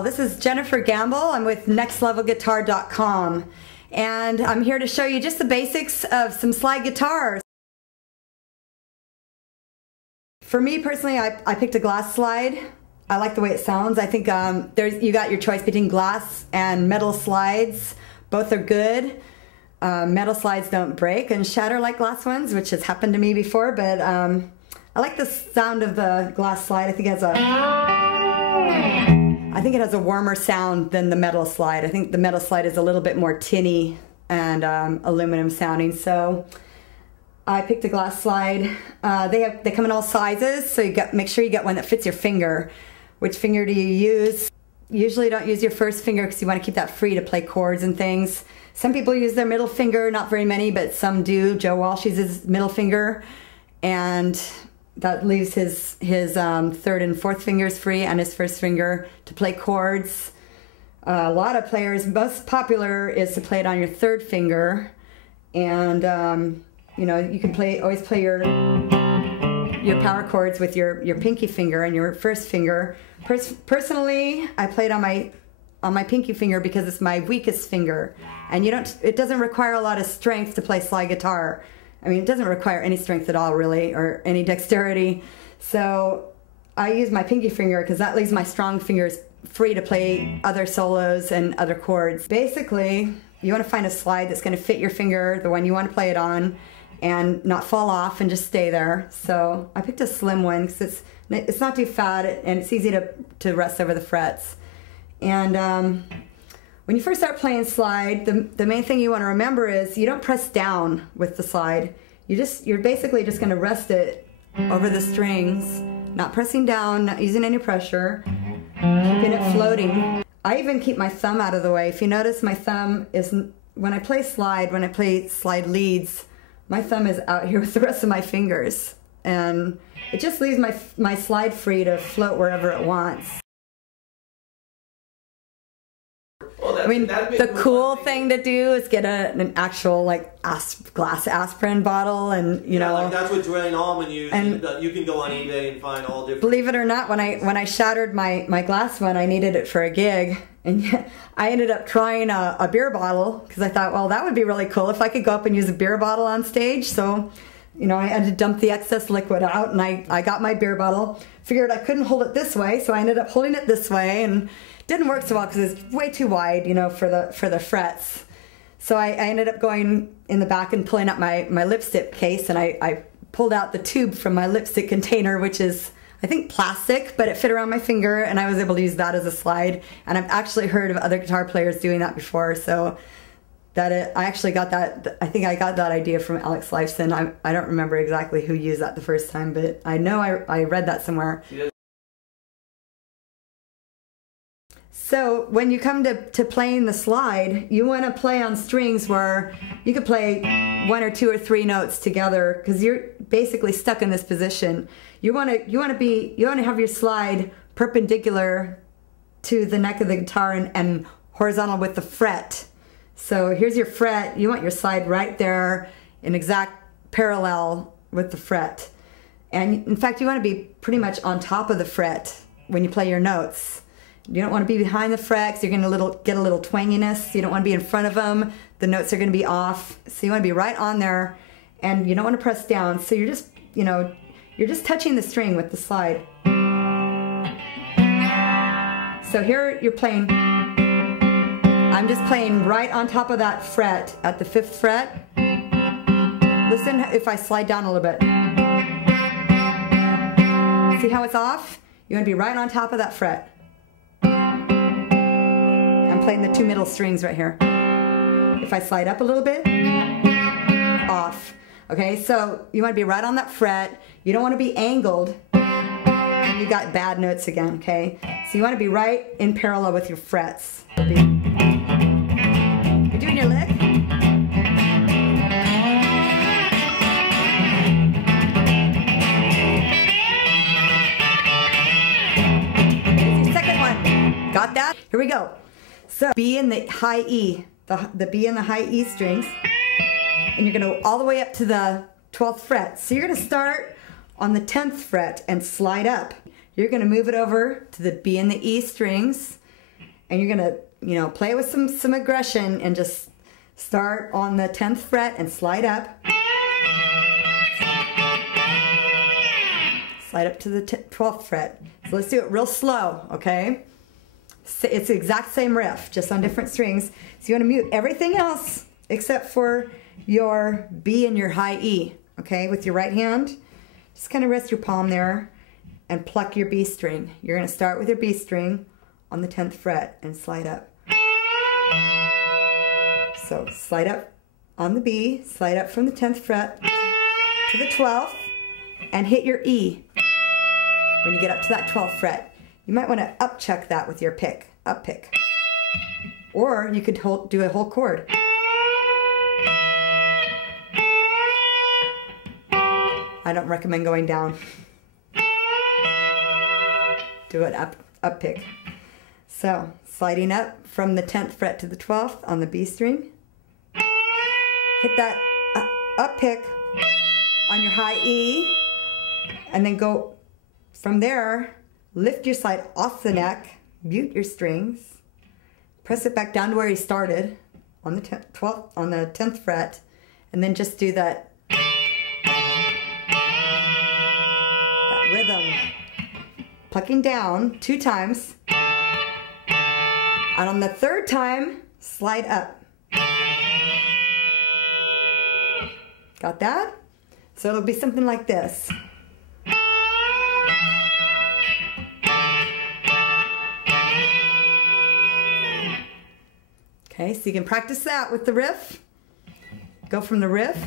all. This is Jennifer Gamble. I'm with NextLevelGuitar.com, and I'm here to show you just the basics of some slide guitars. For me personally, I picked a glass slide. I like the way it sounds. I think you got your choice between glass and metal slides. Both are good. Metal slides don't break and shatter like glass ones, which has happened to me before, but I like the sound of the glass slide. I think it has a warmer sound than the metal slide. I think the metal slide is a little bit more tinny and aluminum sounding. So I picked a glass slide. They come in all sizes, so make sure you get one that fits your finger. Which finger do you use? Usually don't use your first finger because you want to keep that free to play chords and things. Some people use their middle finger, not very many, but some do. Joe Walsh uses his middle finger, and that leaves his third and fourth fingers free and his first finger to play chords. A lot of players, most popular is to play it on your third finger, and you know, you can always play your power chords with your pinky finger and your first finger. Personally, I played on my pinky finger because it's my weakest finger, and it doesn't require a lot of strength to play slide guitar. I mean, it doesn't require any strength at all, really, or any dexterity. So I use my pinky finger because that leaves my strong fingers free to play other solos and other chords. Basically, you want to find a slide that's going to fit your finger, the one you want to play it on, and not fall off and just stay there. So I picked a slim one because it's not too fat and it's easy to rest over the frets. And when you first start playing slide, the main thing you want to remember is you don't press down with the slide. You're basically just going to rest it over the strings, not pressing down, not using any pressure, keeping it floating. I even keep my thumb out of the way. If you notice, my thumb is, when I play slide leads, my thumb is out here with the rest of my fingers, and it just leaves my slide free to float wherever it wants. I mean, the cool thing to do is get an actual glass aspirin bottle, and you know, like that's what Dwayne Allman used. And you can go on eBay and find all different. Believe it or not, when I shattered my glass one, I needed it for a gig, and I ended up trying a beer bottle because I thought, well, that would be really cool if I could go up and use a beer bottle on stage. So, you know, I had to dump the excess liquid out, and I got my beer bottle. Figured I couldn't hold it this way, so I ended up holding it this way, and didn't work so well because it's way too wide, you know, for the frets. So I ended up going in the back and pulling out my lipstick case, and I pulled out the tube from my lipstick container, which is, I think, plastic, but it fit around my finger, and I was able to use that as a slide. And I've actually heard of other guitar players doing that before, so I actually got that. I think I got that idea from Alex Lifeson. I don't remember exactly who used that the first time, but I know I read that somewhere. So when you come to playing the slide, you want to play on strings where you could play 1 or 2 or 3 notes together, because you're basically stuck in this position. You want to have your slide perpendicular to the neck of the guitar and horizontal with the fret. So here's your fret. You want your slide right there in exact parallel with the fret. And in fact, you want to be pretty much on top of the fret when you play your notes. You don't want to be behind the fret because you're going to get a little twanginess. You don't want to be in front of them. The notes are going to be off. So you want to be right on there, and you don't want to press down. So you're just, you know, you're just touching the string with the slide. So here you're playing, I'm just playing right on top of that fret at the 5th fret. Listen if I slide down a little bit. See how it's off? You want to be right on top of that fret. I'm playing the 2 middle strings right here. If I slide up a little bit, off. Okay, so you want to be right on that fret. You don't want to be angled. You got bad notes again, okay? So you want to be right in parallel with your frets. You're doing your lick. Here's your second one. Got that? Here we go. So B in the high E, the B and the high E strings, and you're going to go all the way up to the 12th fret. So you're going to start on the 10th fret and slide up. You're going to move it over to the B and the E strings, and you're gonna, you know, play it with some aggression and just start on the 10th fret and slide up. Slide up to the 12th fret. So let's do it real slow, okay? It's the exact same riff, just on different strings. So you want to mute everything else except for your B and your high E, okay? With your right hand, just kind of rest your palm there and pluck your B string. You're going to start with your B string on the 10th fret and slide up. So slide up on the B, slide up from the 10th fret to the 12th, and hit your E when you get up to that 12th fret. You might want to up check that with your pick, up pick. Or you could do a whole chord. I don't recommend going down. Do it up pick. So sliding up from the 10th fret to the 12th on the B string. Hit that up pick on your high E, and then go from there. Lift your slide off the neck, mute your strings, press it back down to where you started on the 10th fret, and then just do that rhythm, plucking down 2 times, and on the 3rd time, slide up. Got that? So it'll be something like this. Okay, so you can practice that with the riff. Go from the riff.